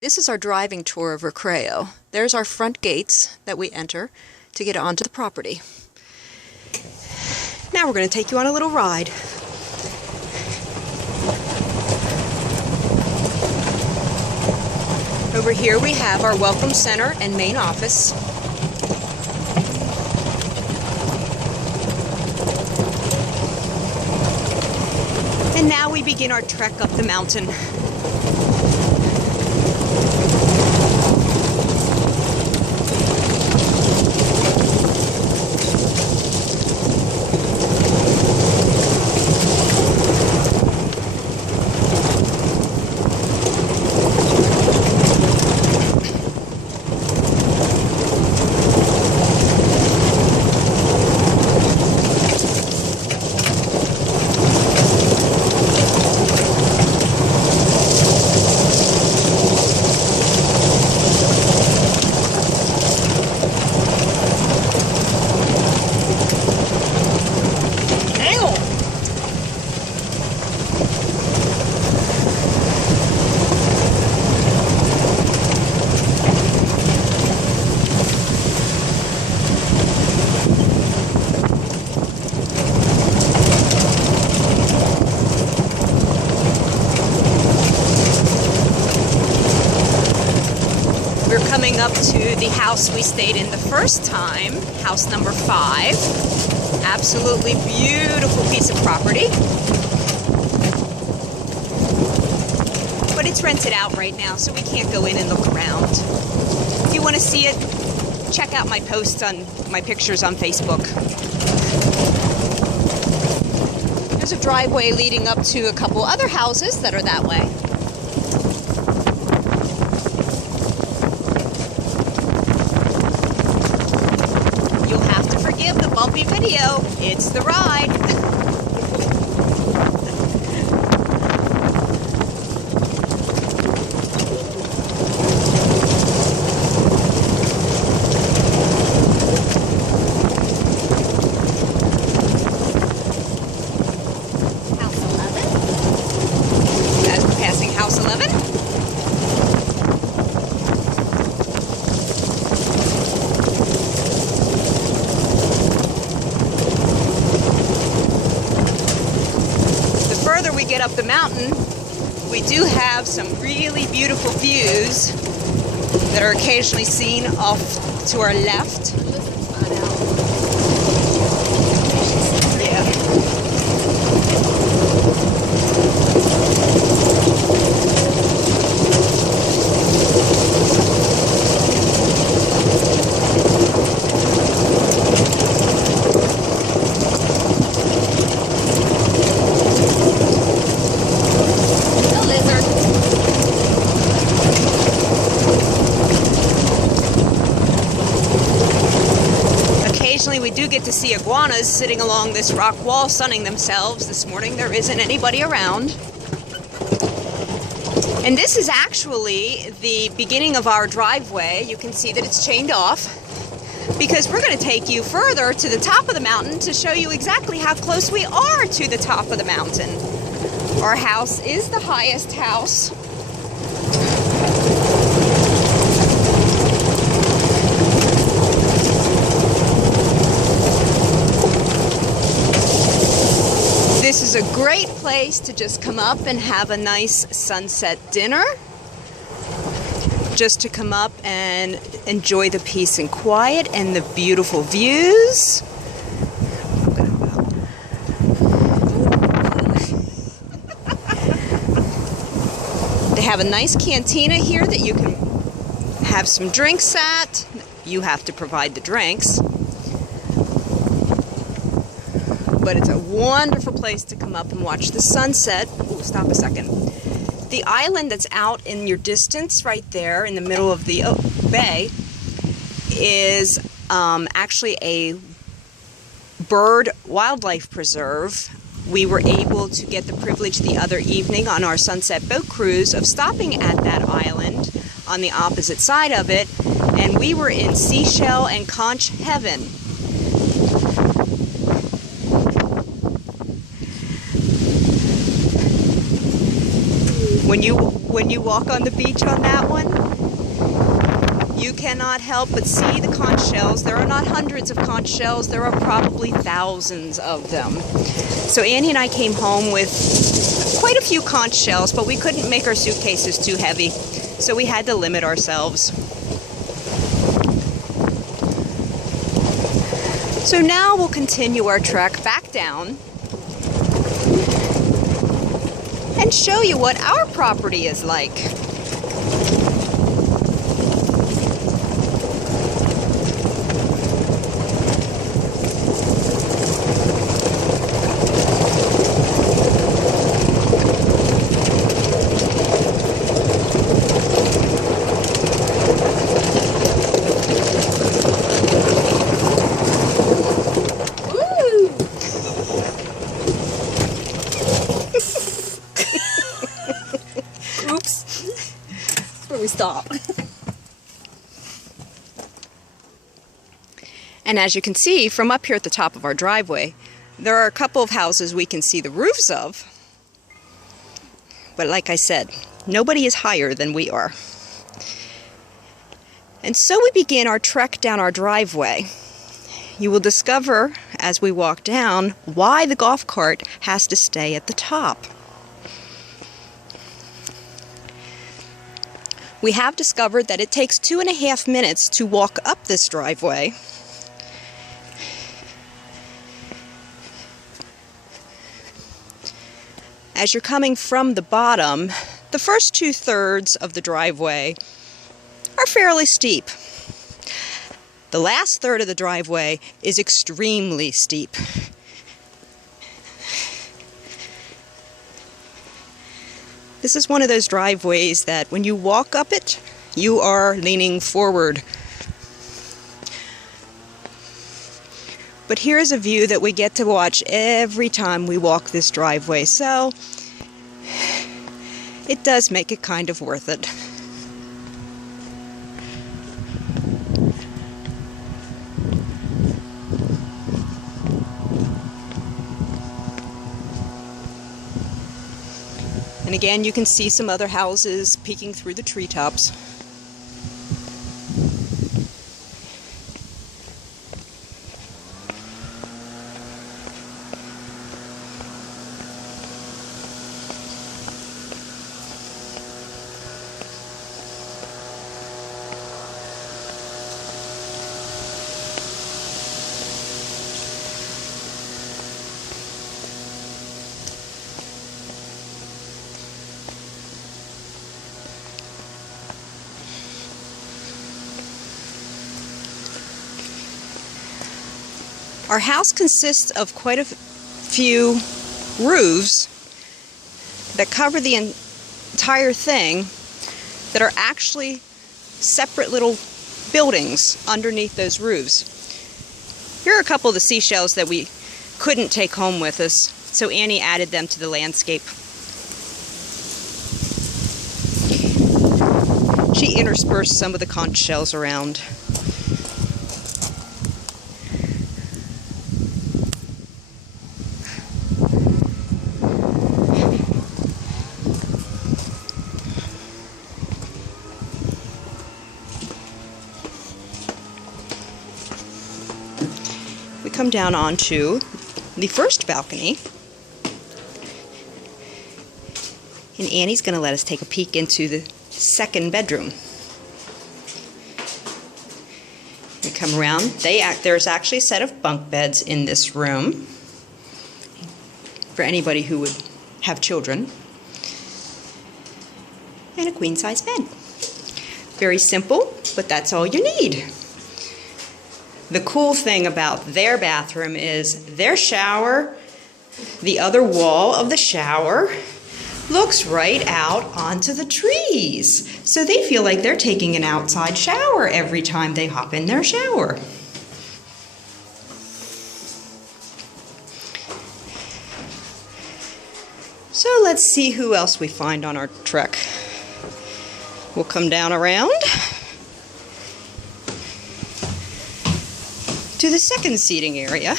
This is our driving tour of Recreo. There's our front gates that we enter to get onto the property. Now we're going to take you on a little ride. Over here we have our welcome center and main office. And now we begin our trek up the mountain. We're coming up to the house we stayed in the first time, house number 5. Absolutely beautiful piece of property. But it's rented out right now, so we can't go in and look around. If you want to see it, check out my posts on my pictures on Facebook. There's a driveway leading up to a couple other houses that are that way. Forgive the bumpy video. It's the ride. House 11. As we're passing house 11. Further we get up the mountain, we do have some really beautiful views that are occasionally seen off to our left. Occasionally we do get to see iguanas sitting along this rock wall sunning themselves. This morning there isn't anybody around. And this is actually the beginning of our driveway. You can see that it's chained off because we're going to take you further to the top of the mountain to show you exactly how close we are to the top of the mountain. Our house is the highest house. This is a great place to just come up and have a nice sunset dinner. Just to come up and enjoy the peace and quiet and the beautiful views. They have a nice cantina here that you can have some drinks at. You have to provide the drinks. But it's a wonderful place to come up and watch the sunset. Ooh, stop a second. The island that's out in your distance right there in the middle of the bay is actually a bird wildlife preserve. We were able to get the privilege the other evening on our sunset boat cruise of stopping at that island on the opposite side of it, and we were in seashell and conch heaven. When you walk on the beach on that one, you cannot help but see the conch shells. There are not hundreds of conch shells, there are probably thousands of them. So Annie and I came home with quite a few conch shells, but we couldn't make our suitcases too heavy, so we had to limit ourselves. So now we'll continue our trek back down and show you what our property is like. Stop. And as you can see from up here at the top of our driveway, there are a couple of houses we can see the roofs of. But like I said, nobody is higher than we are. And so we begin our trek down our driveway. You will discover as we walk down why the golf cart has to stay at the top. We have discovered that it takes 2.5 minutes to walk up this driveway. As you're coming from the bottom, the first 2/3 of the driveway are fairly steep. The last third of the driveway is extremely steep. This is one of those driveways that when you walk up it, you are leaning forward. But here's a view that we get to watch every time we walk this driveway, so it does make it kind of worth it. And again, you can see some other houses peeking through the treetops. Our house consists of quite a few roofs that cover the entire thing that are actually separate little buildings underneath those roofs. Here are a couple of the seashells that we couldn't take home with us, so Annie added them to the landscape. She interspersed some of the conch shells around. We come down onto the first balcony, and Annie's going to let us take a peek into the second bedroom. We come around. There's actually a set of bunk beds in this room for anybody who would have children, and a queen-size bed. Very simple, but that's all you need. The cool thing about their bathroom is their shower, the other wall of the shower, looks right out onto the trees. So they feel like they're taking an outside shower every time they hop in their shower. So let's see who else we find on our trek. We'll come down around to the second seating area.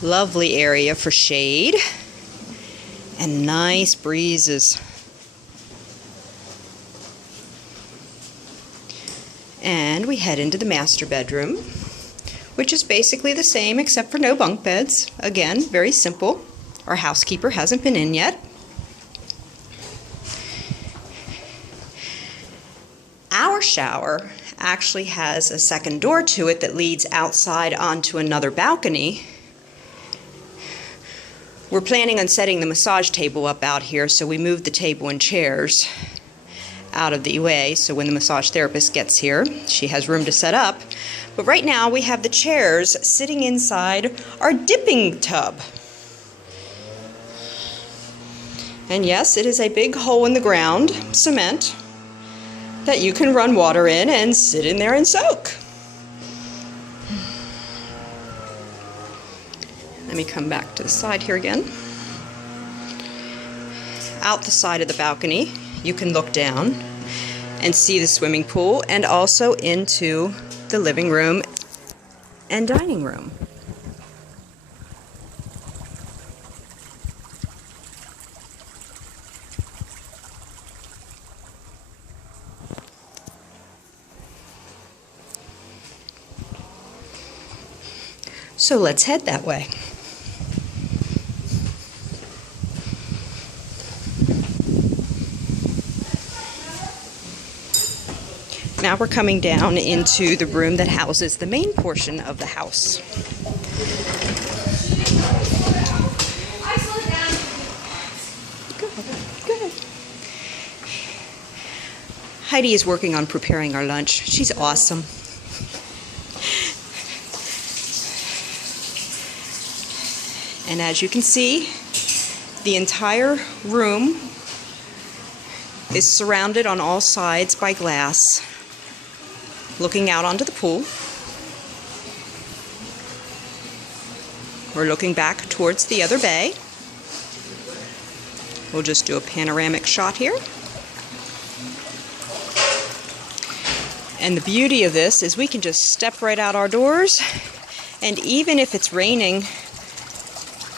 Lovely area for shade. and nice breezes. And we head into the master bedroom, which is basically the same except for no bunk beds. Again, very simple. Our housekeeper hasn't been in yet. Our shower actually has a second door to it that leads outside onto another balcony. We're planning on setting the massage table up out here, so we moved the table and chairs out of the way so when the massage therapist gets here, she has room to set up. But right now we have the chairs sitting inside our dipping tub. And yes, it is a big hole in the ground, cement, that you can run water in and sit in there and soak. Let me come back to the side here again. Out the side of the balcony, you can look down and see the swimming pool and also into the living room and dining room. So let's head that way. Now we're coming down into the room that houses the main portion of the house. Good. Heidi is working on preparing our lunch. She's awesome. And as you can see, the entire room is surrounded on all sides by glass, looking out onto the pool. We're looking back towards the other bay. We'll just do a panoramic shot here. And the beauty of this is we can just step right out our doors, and even if it's raining,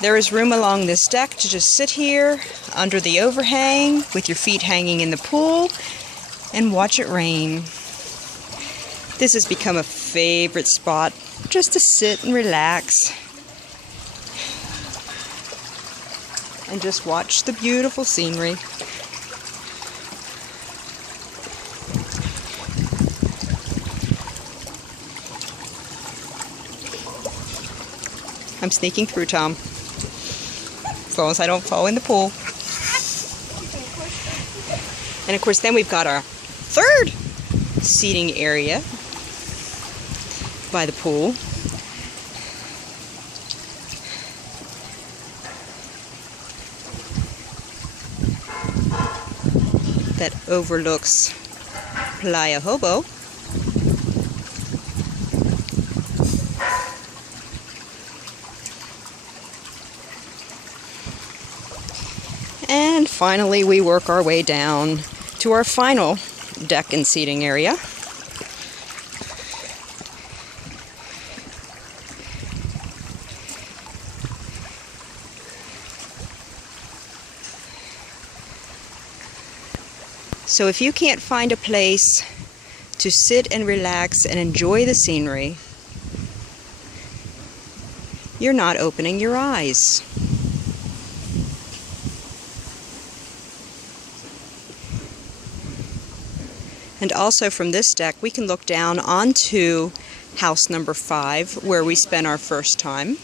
there is room along this deck to just sit here under the overhang with your feet hanging in the pool and watch it rain. This has become a favorite spot just to sit and relax and just watch the beautiful scenery. I'm sneaking through, Tom. As long as I don't fall in the pool. And of course then we've got our third seating area by the pool. That overlooks Playa Hobo. And finally, we work our way down to our final deck and seating area. So if you can't find a place to sit and relax and enjoy the scenery, you're not opening your eyes. And also from this deck, we can look down onto house number 5, where we spent our first time.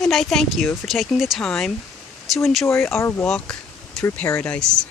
And I thank you for taking the time to enjoy our walk through paradise.